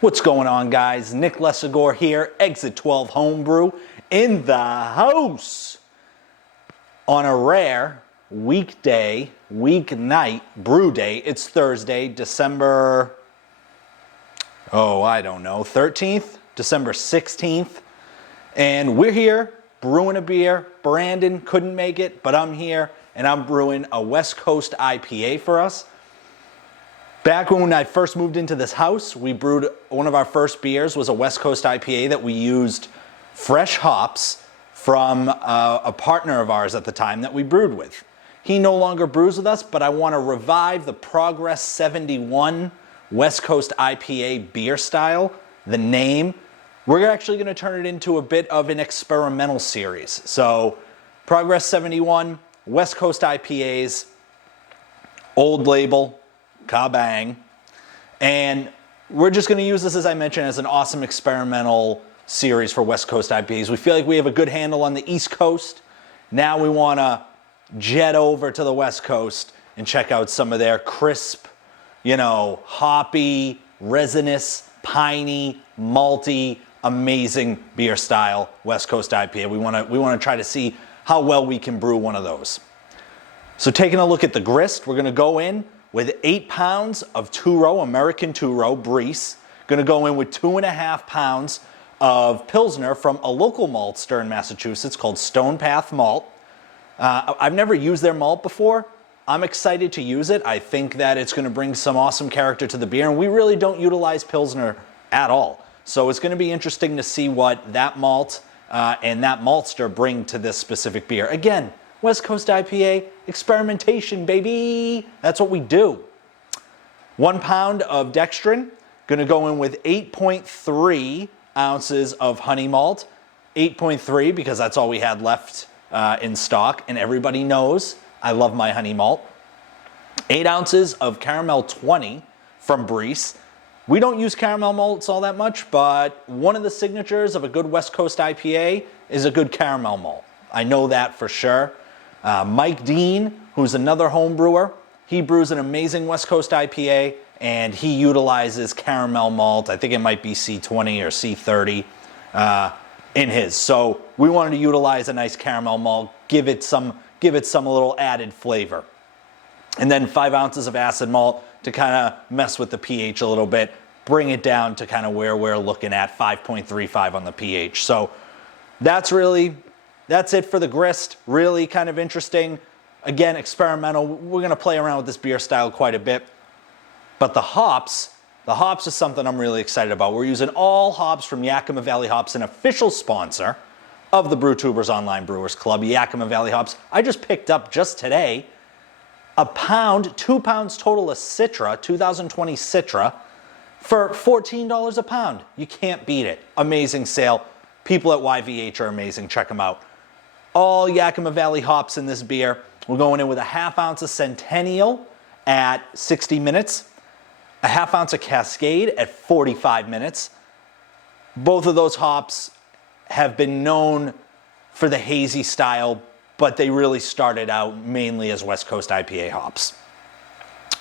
What's going on, guys? Nick Lesagore here, Exit 12 Homebrew in the house on a rare weekday, weeknight brew day. It's Thursday, December, I don't know, 13th, December 16th. And we're here brewing a beer. Brandon couldn't make it, but I'm here and I'm brewing a West Coast IPA for us. Back when I first moved into this house, we brewed one of our first beers was a West Coast IPA that we used fresh hops from a partner of ours at the time that we brewed with. He no longer brews with us, but I want to revive the Progress 71 West Coast IPA beer style, the name. We're actually going to turn it into a bit of an experimental series. So Progress 71, West Coast IPAs, old label, kabang. And we're just going to use this, as I mentioned, as an awesome experimental series for West Coast IPAs. We feel like we have a good handle on the East Coast. Now we want to jet over to the West Coast and check out some of their crisp, hoppy, resinous, piney, malty, amazing beer style West Coast IPA. We want to try to see how well we can brew one of those. So taking a look at the grist, we're going to go in with 8 pounds of two-row, American two-row Breeze. Going to go in with 2.5 pounds of Pilsner from a local maltster in Massachusetts called Stone Path Malt. I've never used their malt before. I'm excited to use it. I think that it's going to bring some awesome character to the beer, and we really don't utilize Pilsner at all. So it's going to be interesting to see what that malt and that maltster bring to this specific beer. Again, West Coast IPA, experimentation, baby. That's what we do. 1 pound of dextrin. Gonna go in with 8.3 ounces of honey malt. 8.3 because that's all we had left in stock, and everybody knows I love my honey malt. 8 ounces of caramel 20 from Breeze. We don't use caramel malts all that much, but one of the signatures of a good West Coast IPA is a good caramel malt. I know that for sure. Mike Dean, who's another home brewer, he brews an amazing West Coast IPA, and he utilizes caramel malt. I think it might be C20 or C30 in his. So we wanted to utilize a nice caramel malt, give it some little added flavor. And then 5 ounces of acid malt to kind of mess with the pH a little bit, bring it down to kind of where we're looking at, 5.35 on the pH. So that's it for the grist. Really kind of interesting. Again, experimental. We're going to play around with this beer style quite a bit. But the hops is something I'm really excited about. We're using all hops from Yakima Valley Hops, an official sponsor of the BrewTubers Online Brewers Club, Yakima Valley Hops. I just picked up just today 2 pounds total of Citra, 2020 Citra, for $14 a pound. You can't beat it. Amazing sale. People at YVH are amazing. Check them out. All Yakima Valley hops in this beer. We're going in with a 1/2 ounce of Centennial at 60 minutes, a 1/2 ounce of Cascade at 45 minutes. Both of those hops have been known for the hazy style, but they really started out mainly as West Coast IPA hops.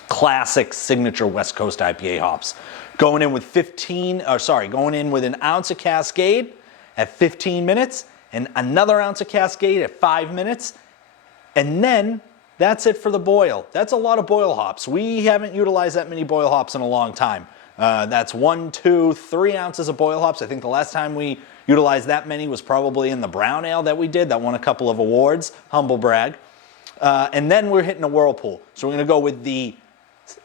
Classic signature West Coast IPA hops. Going in with 1 ounce of Cascade at 15 minutes, and another ounce of Cascade at 5 minutes. And then that's it for the boil. That's a lot of boil hops. We haven't utilized that many boil hops in a long time. That's 1, 2, 3 ounces of boil hops. I think the last time we utilized that many was probably in the brown ale that we did, that won a couple of awards, humble brag. And then we're hitting a Whirlpool. So we're gonna go with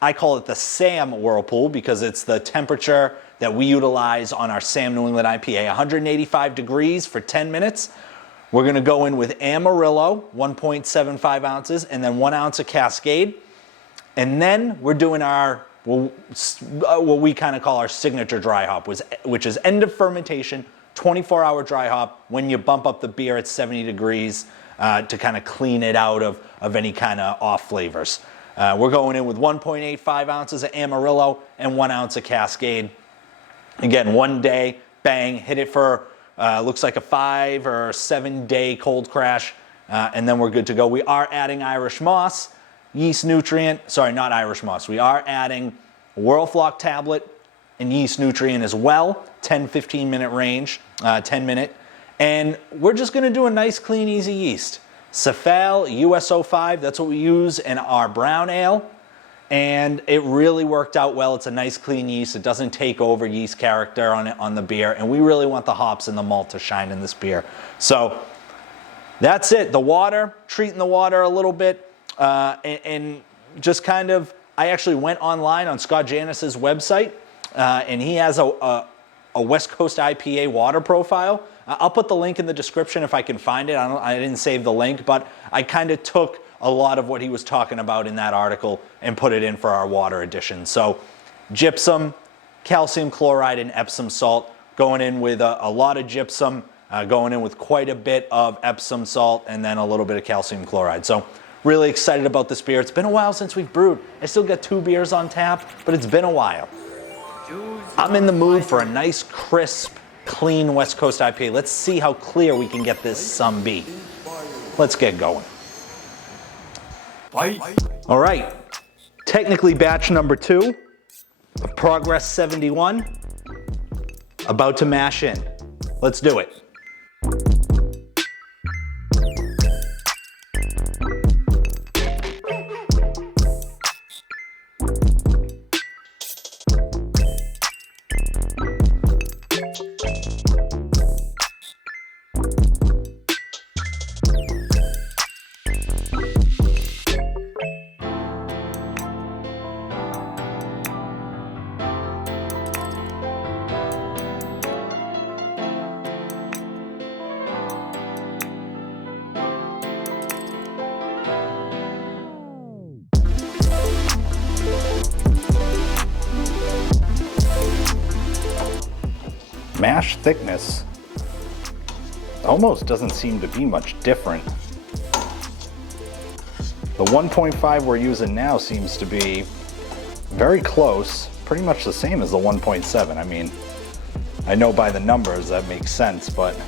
I call it the Sam Whirlpool because it's the temperature that we utilize on our Sam New England IPA, 185 degrees for 10 minutes. We're going to go in with Amarillo, 1.75 ounces, and then 1 ounce of Cascade. And then we're doing what we kind of call our signature dry hop, which is end of fermentation, 24-hour dry hop when you bump up the beer at 70 degrees to kind of clean it out of any kind of off flavors. We're going in with 1.85 ounces of Amarillo and 1 ounce of Cascade. Again, 1 day, bang, hit it for, looks like a 5 or 7 day cold crash, and then we're good to go. We are adding Irish moss, yeast nutrient, sorry, not Irish moss. We are adding Whirlflock tablet, and yeast nutrient as well, 10-15 minute range, 10 minute. And we're just gonna do a nice, clean, easy yeast. Cephal USO5, that's what we use in our brown ale. And it really worked out well. It's a nice, clean yeast. It doesn't take over yeast character on the beer. And we really want the hops and the malt to shine in this beer. So that's it. The water, treating the water a little bit, and just kind of, I actually went online on Scott Janis's website, and he has a West Coast IPA water profile. I'll put the link in the description if I can find it. I didn't save the link, but I kind of took a lot of what he was talking about in that article and put it in for our water addition. So gypsum, calcium chloride, and Epsom salt, going in with a lot of gypsum, going in with quite a bit of Epsom salt, and then a little bit of calcium chloride. So really excited about this beer. It's been a while since we've brewed. I still got 2 beers on tap, but it's been a while. I'm in the mood for a nice, crisp, clean West Coast IPA. Let's see how clear we can get this some be. Let's get going. All right, technically batch number 2 of Progress 71, about to mash in. Let's do it. Mash thickness almost doesn't seem to be much different. The 1.5 we're using now seems to be very close, pretty much the same as the 1.7. I mean, I know by the numbers that makes sense, but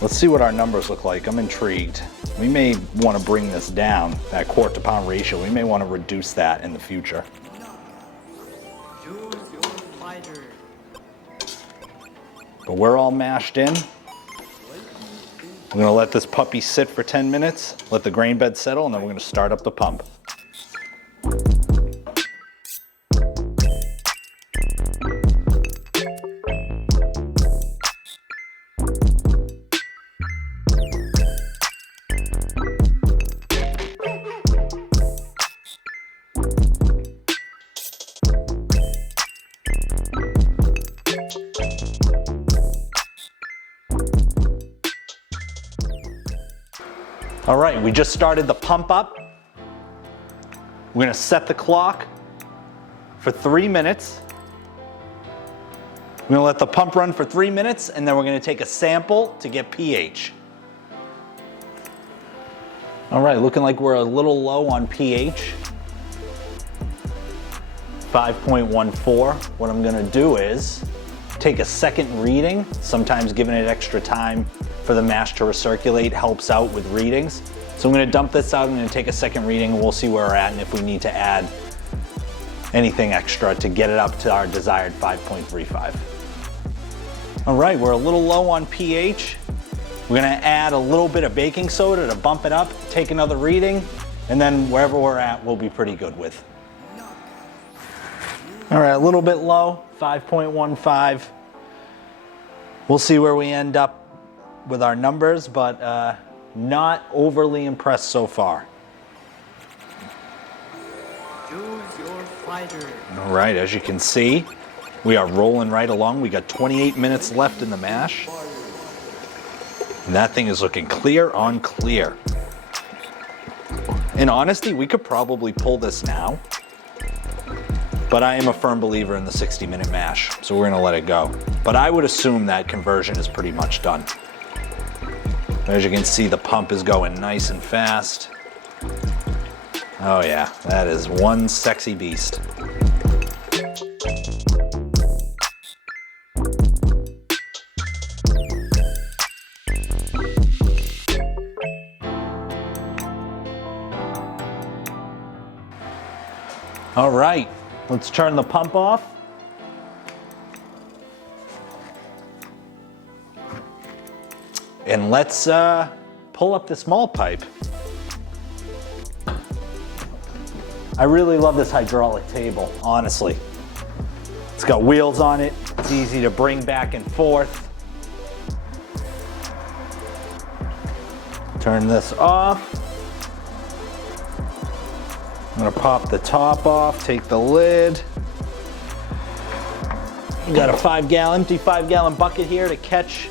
let's see what our numbers look like. I'm intrigued. We may want to bring this down, that quart to pound ratio. We may want to reduce that in the future. But we're all mashed in. I'm gonna let this puppy sit for 10 minutes, let the grain bed settle, and then we're gonna start up the pump. All right, we just started the pump up. We're gonna set the clock for 3 minutes. We're gonna let the pump run for 3 minutes, and then we're gonna take a sample to get pH. All right, looking like we're a little low on pH. 5.14. What I'm gonna do is take a second reading. Sometimes giving it extra time for the mash to recirculate helps out with readings. So I'm gonna dump this out, I'm gonna take a second reading, and we'll see where we're at and if we need to add anything extra to get it up to our desired 5.35. All right, we're a little low on pH. We're gonna add a little bit of baking soda to bump it up, take another reading, and then wherever we're at, we'll be pretty good with. All right, a little bit low, 5.15. We'll see where we end up with our numbers, but not overly impressed so far. Choose your fighter. All right, as you can see, we are rolling right along. We got 28 minutes left in the mash. And that thing is looking clear on clear. In honesty, we could probably pull this now, but I am a firm believer in the 60-minute mash, so we're gonna let it go. But I would assume that conversion is pretty much done. As you can see, the pump is going nice and fast. Oh yeah, that is one sexy beast. All right, let's turn the pump off. And let's pull up this malt pipe. I really love this hydraulic table, honestly. It's got wheels on it. It's easy to bring back and forth. Turn this off. I'm gonna pop the top off, take the lid. We got a empty 5 gallon bucket here to catch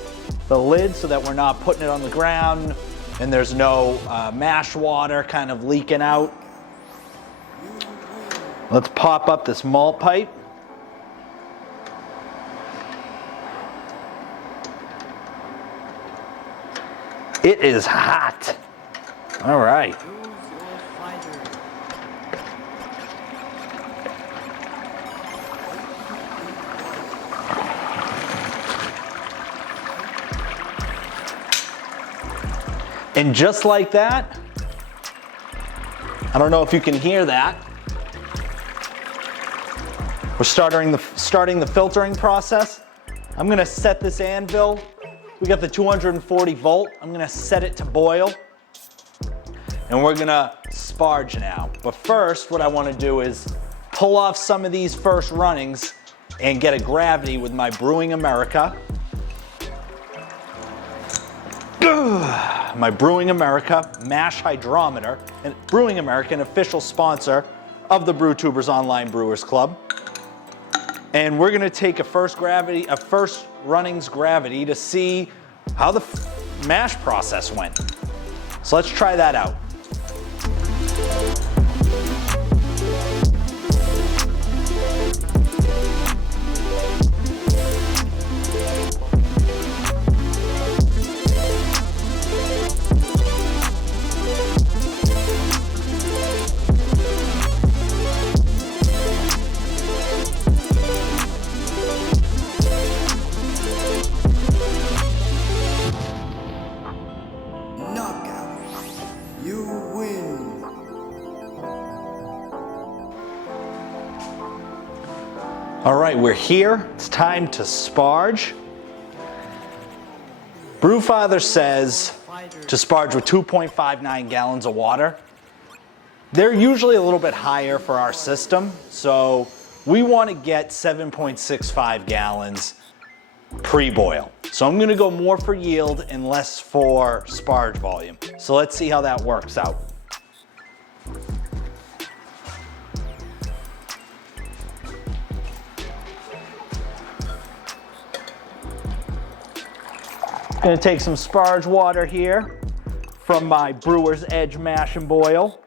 the lid so that we're not putting it on the ground and there's no mash water kind of leaking out. Let's pop up this malt pipe. It is hot. All right. And just like that, I don't know if you can hear that. We're starting the filtering process. I'm gonna set this anvil. We got the 240 volt. I'm gonna set it to boil. And we're gonna sparge now. But first, what I wanna do is pull off some of these first runnings and get a gravity with my Brewing America. My Brewing America mash hydrometer, and Brewing America, an official sponsor of the BrewTubers Online Brewers Club. And we're gonna take a first runnings gravity to see how the mash process went. So let's try that out. All right, we're here. It's time to sparge. Brewfather says to sparge with 2.59 gallons of water. They're usually a little bit higher for our system, so we want to get 7.65 gallons pre-boil. So I'm gonna go more for yield and less for sparge volume. So let's see how that works out. Gonna take some sparge water here from my Brewer's Edge Mash and Boil.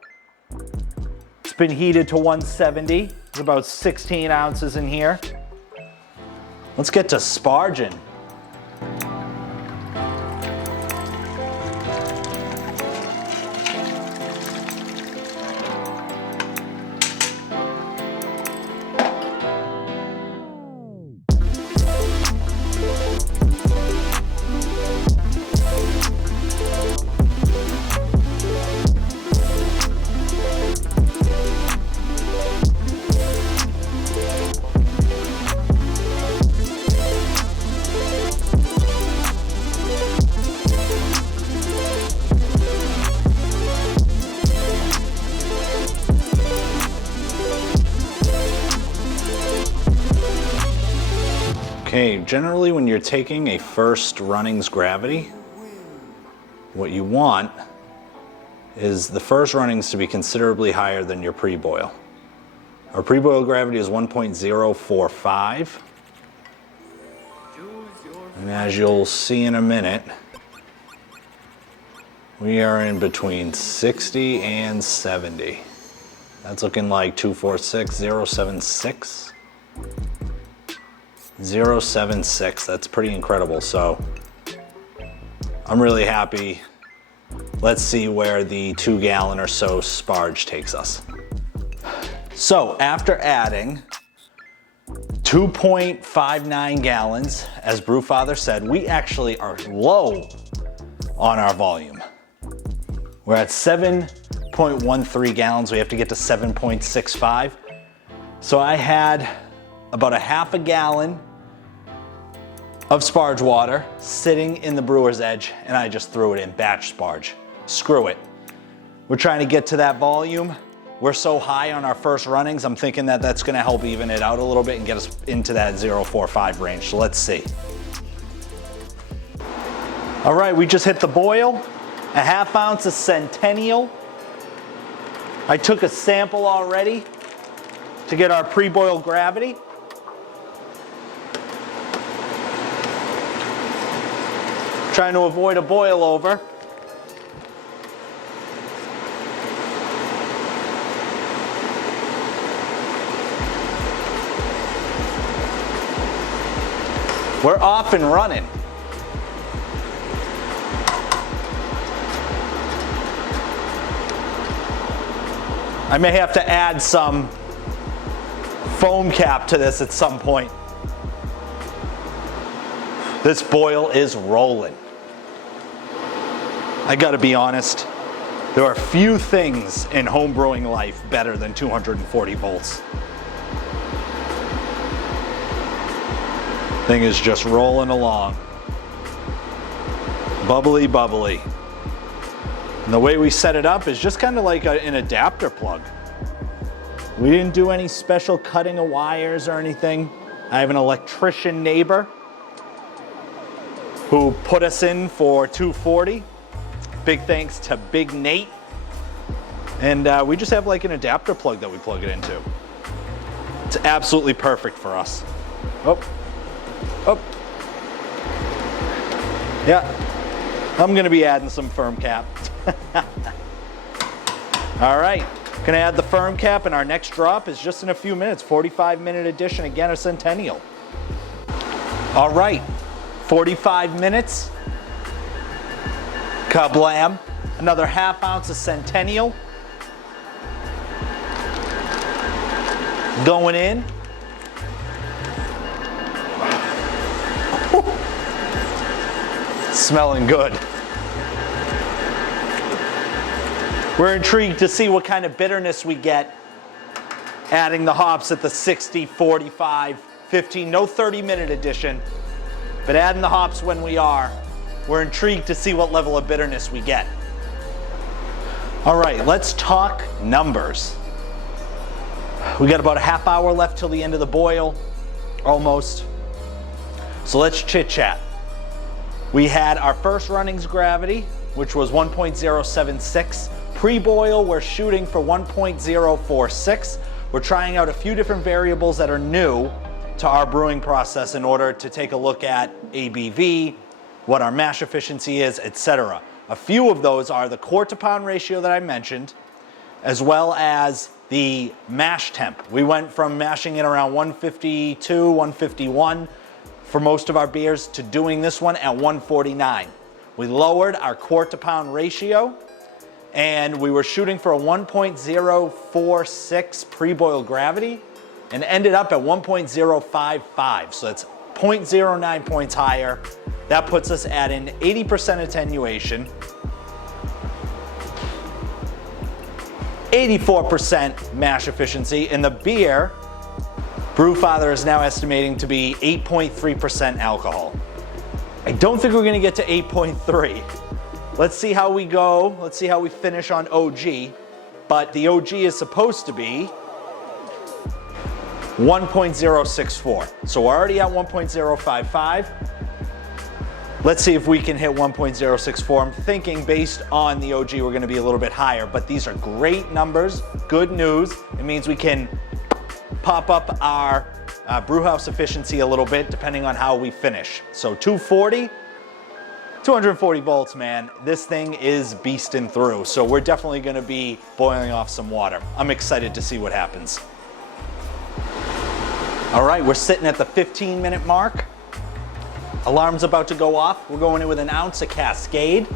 It's been heated to 170. There's about 16 ounces in here. Let's get to sparging. Okay, generally when you're taking a first runnings gravity, what you want is the first runnings to be considerably higher than your pre-boil. Our pre-boil gravity is 1.045. And as you'll see in a minute, we are in between 60 and 70. That's looking like 246,076. 076, that's pretty incredible. So I'm really happy. Let's see where the 2 gallon or so sparge takes us. So after adding 2.59 gallons, as Brewfather said, we actually are low on our volume. We're at 7.13 gallons. We have to get to 7.65. So I had about a half a gallon of Sparge water sitting in the brewer's edge, and I just threw it in batch Sparge. Screw it. We're trying to get to that volume. We're so high on our first runnings, I'm thinking that that's gonna help even it out a little bit and get us into that 0.45 range, so let's see. All right, we just hit the boil. A ½ ounce of Centennial. I took a sample already to get our pre-boil gravity. Trying to avoid a boil over. We're off and running. I may have to add some foam cap to this at some point. This boil is rolling. I gotta be honest, there are few things in home brewing life better than 240 volts. Thing is just rolling along. Bubbly, bubbly. And the way we set it up is just kind of like an adapter plug. We didn't do any special cutting of wires or anything. I have an electrician neighbor who put us in for 240. Big thanks to Big Nate. And we just have like an adapter plug that we plug it into. It's absolutely perfect for us. Oh. Yeah, I'm gonna be adding some firm cap. All right, gonna add the firm cap, and our next drop is just in a few minutes, 45-minute edition again of Centennial. All right, 45 minutes. Kablam, another ½ ounce of Centennial. Going in. Smelling good. We're intrigued to see what kind of bitterness we get adding the hops at the 60, 45, 15, no 30-minute edition, but adding the hops when we are. We're intrigued to see what level of bitterness we get. All right, let's talk numbers. We got about a ½ hour left till the end of the boil, almost. So let's chit chat. We had our first runnings gravity, which was 1.076. Pre-boil, we're shooting for 1.046. We're trying out a few different variables that are new to our brewing process in order to take a look at ABV, what our mash efficiency is, etc. A few of those are the quart to pound ratio that I mentioned, as well as the mash temp. We went from mashing it around 152, 151 for most of our beers to doing this one at 149. We lowered our quart to pound ratio, and we were shooting for a 1.046 pre-boil gravity and ended up at 1.055. So that's 0.09 points higher. That puts us at an 80% attenuation, 84% mash efficiency, and the beer, Brewfather is now estimating to be 8.3% alcohol. I don't think we're gonna get to 8.3. Let's see how we go. Let's see how we finish on OG. But the OG is supposed to be 1.064. So we're already at 1.055. Let's see if we can hit 1.064. I'm thinking based on the OG, we're gonna be a little bit higher, but these are great numbers, good news. It means we can pop up our brewhouse efficiency a little bit depending on how we finish. So 240, 240 volts, man. This thing is beasting through. So we're definitely gonna be boiling off some water. I'm excited to see what happens. All right, we're sitting at the 15-minute mark. Alarm's about to go off. We're going in with an ounce of Cascade.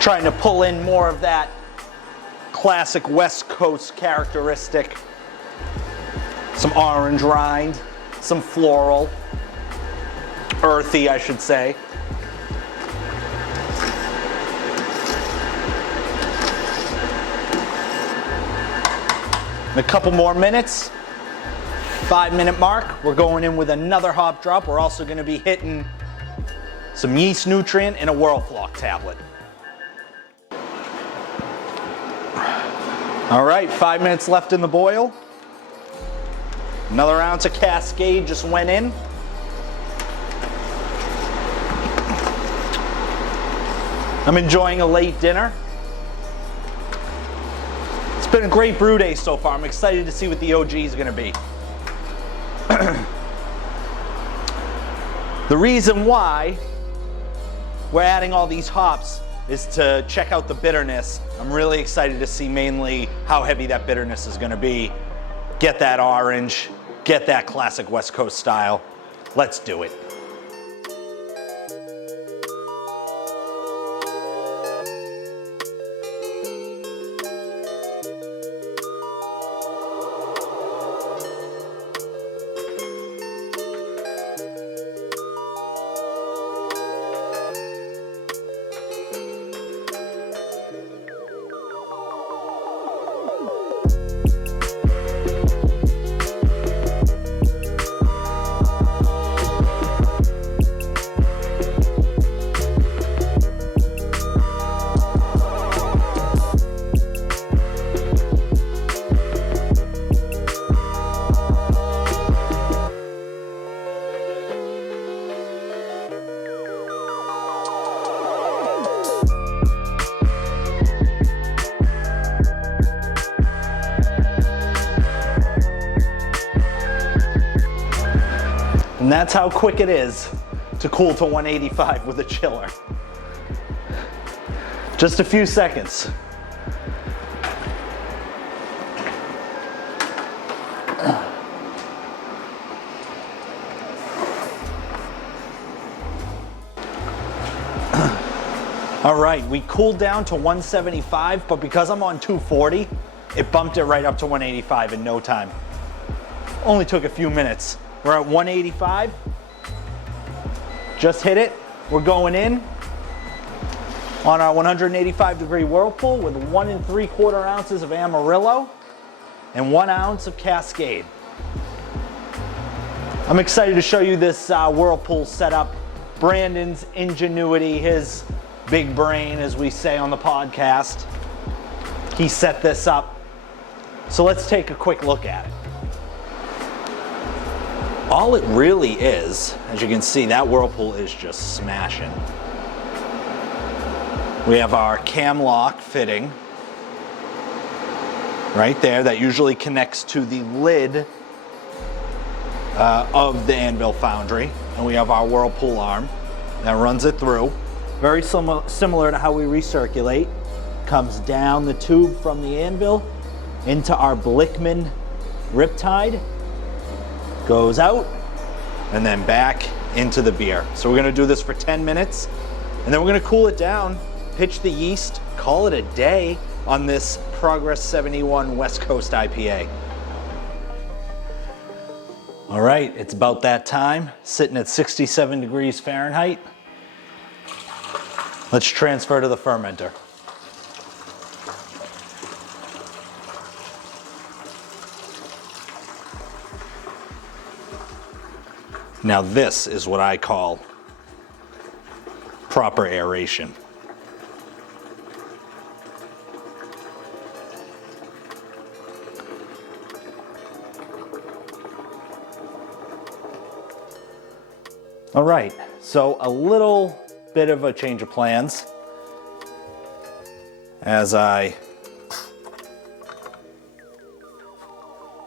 Trying to pull in more of that classic West Coast characteristic. Some orange rind, some floral, earthy, I should say. In a couple more minutes, 5-minute mark, we're going in with another hop drop. We're also going to be hitting some yeast nutrient and a Whirlpool tablet. All right, 5 minutes left in the boil. Another ounce of Cascade just went in. I'm enjoying a late dinner. It's been a great brew day so far. I'm excited to see what the OG is going to be. The reason why we're adding all these hops is to check out the bitterness. I'm really excited to see mainly how heavy that bitterness is going to be. Get that orange, get that classic West Coast style. Let's do it. And that's how quick it is to cool to 185 with a chiller. Just a few seconds. All right, we cooled down to 175, but because I'm on 240, it bumped it right up to 185 in no time. Only took a few minutes. We're at 185. Just hit it. We're going in on our 185-degree Whirlpool with 1 3/4 ounces of Amarillo and 1 ounce of Cascade. I'm excited to show you this Whirlpool setup. Brandon's ingenuity, his big brain, as we say on the podcast. He set this up. So let's take a quick look at it. All it really is, as you can see, that Whirlpool is just smashing. We have our cam lock fitting right there that usually connects to the lid of the anvil foundry. And we have our Whirlpool arm that runs it through. Very similar to how we recirculate. Comes down the tube from the anvil into our Blickman riptide. Goes out and then back into the beer. So we're gonna do this for 10 minutes and then we're gonna cool it down, pitch the yeast, call it a day on this Progress 71 West Coast IPA. All right, it's about that time, sitting at 67 degrees Fahrenheit. Let's transfer to the fermenter. Now this is what I call proper aeration. All right, so a little bit of a change of plans as I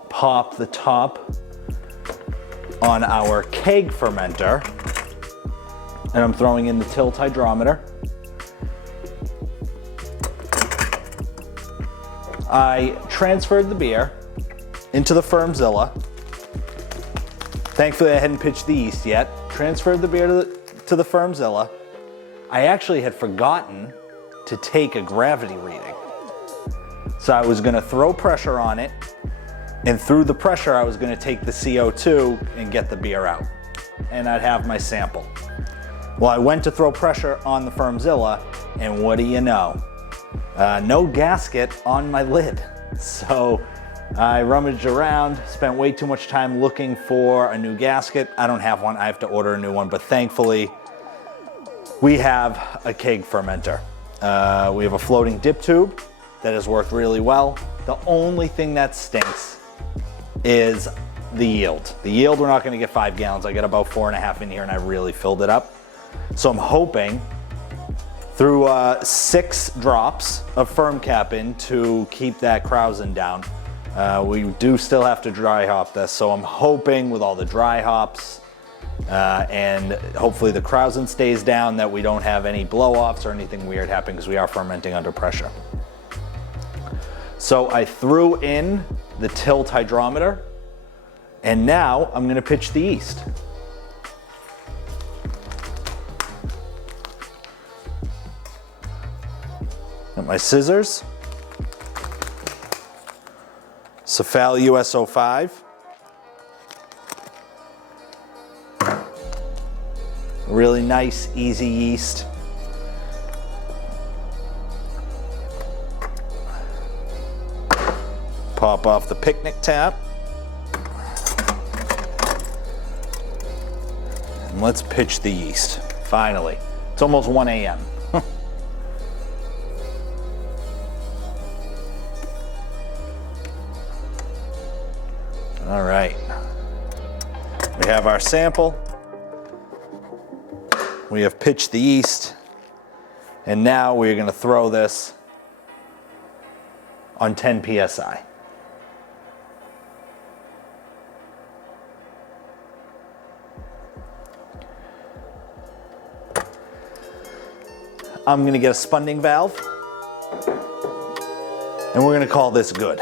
pop the top on our keg fermenter, and I'm throwing in the tilt hydrometer. I transferred the beer into the Firmzilla. Thankfully I hadn't pitched the yeast yet. Transferred the beer to the Firmzilla. I actually had forgotten to take a gravity reading. So I was gonna throw pressure on it, and through the pressure, I was gonna take the CO2 and get the beer out. And I'd have my sample. Well, I went to throw pressure on the Firmzilla, and what do you know? No gasket on my lid. So I rummaged around, spent way too much time looking for a new gasket. I don't have one, I have to order a new one, but thankfully we have a keg fermenter. We have a floating dip tube that has worked really well. The only thing that stinks is the yield. The yield, we're not gonna get 5 gallons. I got about 4.5 in here and I really filled it up. So I'm hoping through 6 drops of firm cap in to keep that krausen down. We do still have to dry hop this, so I'm hoping with all the dry hops and hopefully the krausen stays down that we don't have any blow-offs or anything weird happen because we are fermenting under pressure. So I threw in the tilt hydrometer and now I'm gonna pitch the yeast. Got my scissors. Cephal US05. Really nice, easy yeast. Pop off the picnic tap. And let's pitch the yeast, finally. It's almost 1 a.m. All right, we have our sample. We have pitched the yeast, and now we're gonna throw this on 10 PSI. I'm gonna get a spunding valve, and we're gonna call this good.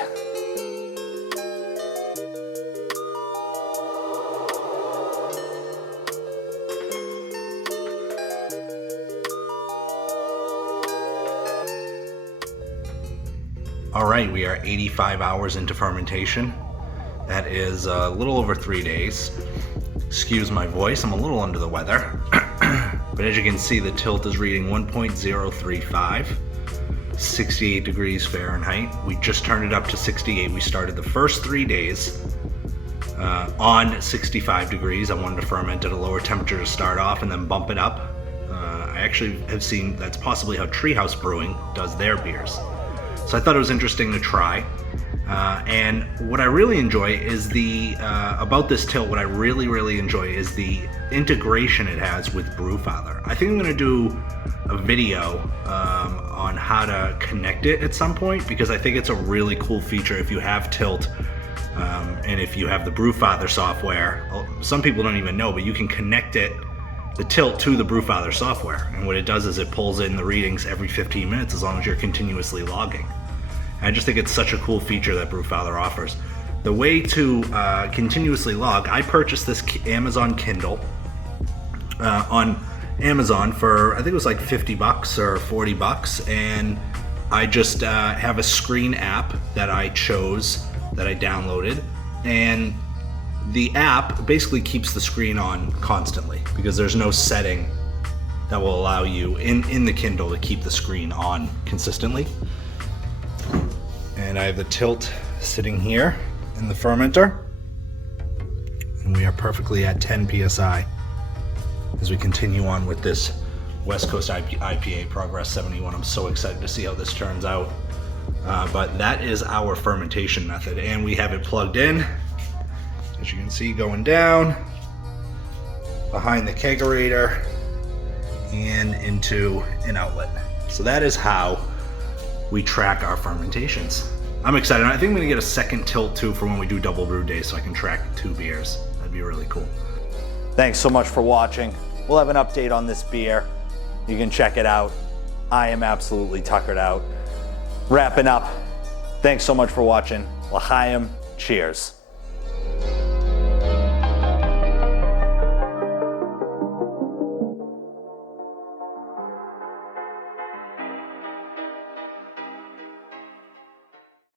All right, we are 85 hours into fermentation. That is a little over 3 days. Excuse my voice, I'm a little under the weather. But as you can see, the tilt is reading 1.035, 68 degrees Fahrenheit. We just turned it up to 68. We started the first 3 days on 65 degrees. I wanted to ferment at a lower temperature to start off and then bump it up. I actually have seen that's possibly how Treehouse Brewing does their beers. So I thought it was interesting to try. And what I really enjoy is about this tilt, what I really enjoy is the integration it has with Brewfather. I think I'm gonna do a video on how to connect it at some point, because I think it's a really cool feature if you have tilt and if you have the Brewfather software. Some people don't even know, but you can connect the tilt to the Brewfather software. And what it does is it pulls in the readings every 15 minutes as long as you're continuously logging. I just think it's such a cool feature that Brewfather offers. The way to continuously log, I purchased this Amazon Kindle on Amazon for, I think it was like 50 bucks or 40 bucks. And I just have a screen app that I chose, that I downloaded. And the app basically keeps the screen on constantly because there's no setting that will allow you in the Kindle to keep the screen on consistently. And I have the tilt sitting here in the fermenter. And we are perfectly at 10 PSI as we continue on with this West Coast IPA Progress 71. I'm so excited to see how this turns out. But that is our fermentation method, and we have it plugged in, as you can see, going down behind the kegerator and into an outlet. So that is how we track our fermentations. I'm excited. I think I'm gonna get a second tilt too for when we do double brew days, so I can track 2 beers. That'd be really cool. Thanks so much for watching. We'll have an update on this beer. You can check it out. I am absolutely tuckered out. Wrapping up. Thanks so much for watching. L'chaim. Cheers.